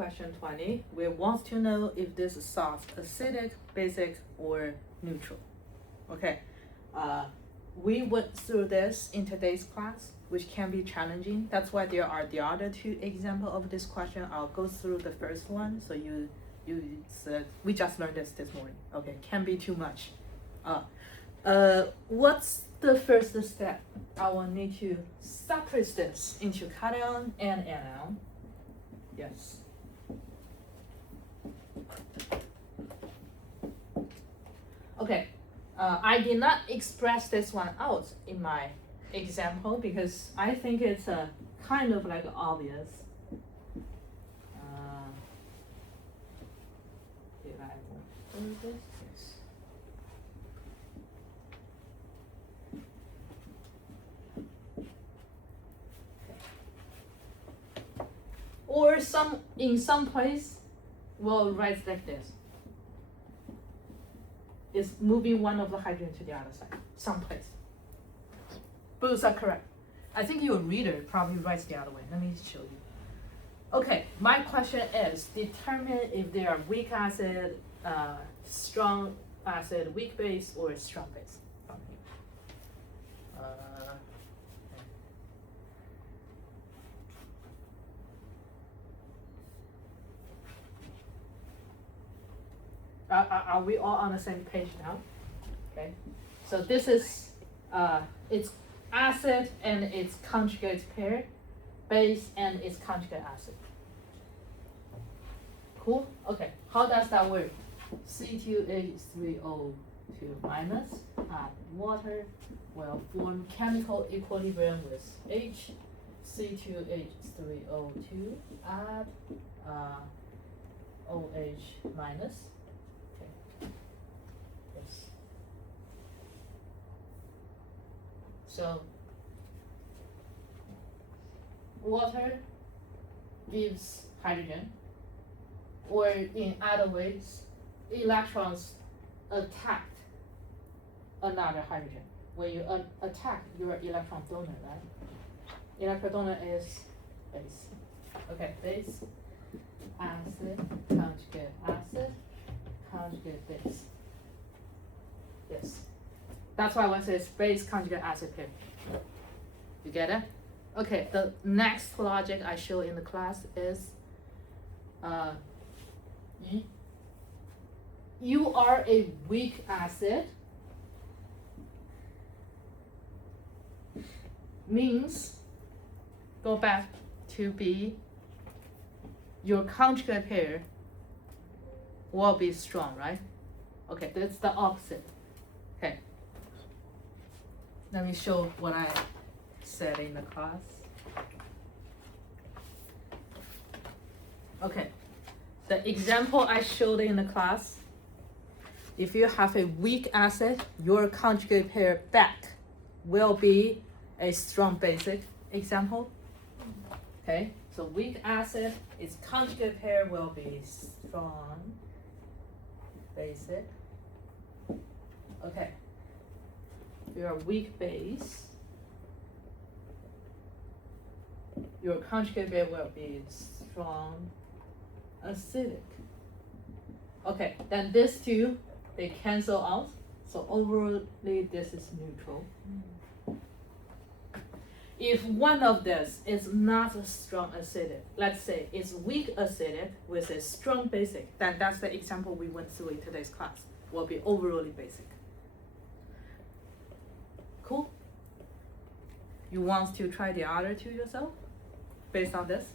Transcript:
question 20, we want to know if this is sauce acidic, basic, or neutral. Okay, we went through this in today's class, which can be challenging. That's why there are the other two examples of this question. I'll go through the first one, so you said, we just learned this morning. Okay, can be too much. What's the first step? I will need to separate this into cation and anion. Yes. Okay, I did not express this one out in my example because I think it's kind of like obvious. Did I do this? Yes. Or in some place, we'll write like this. It's moving one of the hydrogen to the other side, someplace. Both are correct. I think your reader probably writes the other way. Let me show you. Okay, my question is, determine if they are weak acid, strong acid, weak base, or strong base. Are we all on the same page now? Okay, so this is it's acid and its conjugate pair, base and its conjugate acid. Cool? Okay, how does that work? C2H3O2 minus add water will form chemical equilibrium with H. C2H3O2 add OH minus. So water gives hydrogen, or in other ways, electrons attacked another hydrogen. When you attack your electron donor, right? Electron donor is base. Okay, base, acid, conjugate base. Yes. That's why one says base conjugate acid pair. You get it? Okay, the next logic I show in the class is you are a weak acid, means go back to be your conjugate pair will be strong, right? Okay, that's the opposite. Okay. Let me show what I said in the class. Okay, the example I showed in the class, if you have a weak acid, your conjugate pair back will be a strong basic example. Okay, so weak acid, its conjugate pair will be strong basic. Okay. You're a weak base, your conjugate pair will be strong acidic. Okay, then these two, they cancel out. So overall, this is neutral. If one of this is not a strong acidic, let's say it's weak acidic with a strong basic, then that's the example we went through in today's class, will be overall basic. Cool? You want to try the other two yourself based on this?